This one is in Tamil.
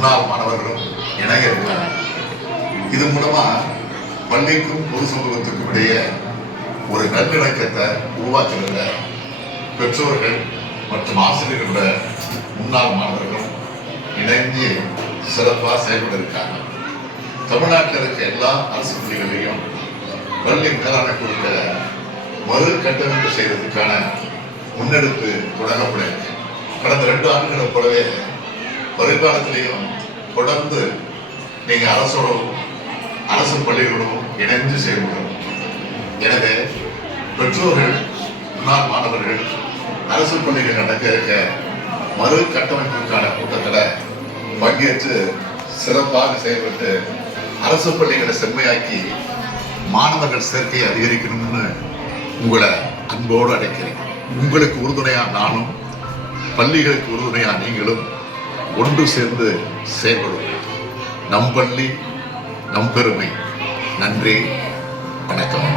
முன்னாள் மாணவர்களும் இணைய இருக்கிறார். இது மூலமா பள்ளிக்கும் பொது சமூகத்துக்கும் இடையே ஒரு நல்லிணக்கத்தை உருவாக்குறதுல பெற்றோர்கள் மற்றும் ஆசிரியர்களோட முன்னாள் மாணவர்களும் இணைந்து சிறப்பாக செயல்பட இருக்காங்க. தமிழ்நாட்டில் இருக்க எல்லா அரசு பள்ளிகளையும் பள்ளி மேலாண்மை கொடுக்க மறு கட்டமைப்பு செய்வதற்கான முன்னெடுப்பு தொடங்கப்படும். கடந்த 2 ஆண்டுகளை போலவே வருங்காலத்திலையும் தொடர்ந்து நீங்க அரசு பள்ளிகளோடும் இணைந்து செயல்படும். எனவே பெற்றோர்கள் முன்னாள் மாணவர்கள் அரசு பள்ளிகள் நடக்க இருக்க மறு கட்டமைப்புக்கான கூட்டத்தில் பங்கேற்று சிறப்பாக செயல்பட்டு அரசு பள்ளிகளை செம்மையாக்கி மாணவர்கள் சேர்க்கையை அதிகரிக்கணும்னு உங்களை அன்போடு அழைக்கிறேன். உங்களுக்கு உறுதுணையா நானும், பள்ளிகளுக்கு உறுதுணையா நீங்களும் ஒன்று சேர்ந்து செயல்படுவோம். நம் பள்ளி நம் பெருமை. நன்றி, வணக்கம்.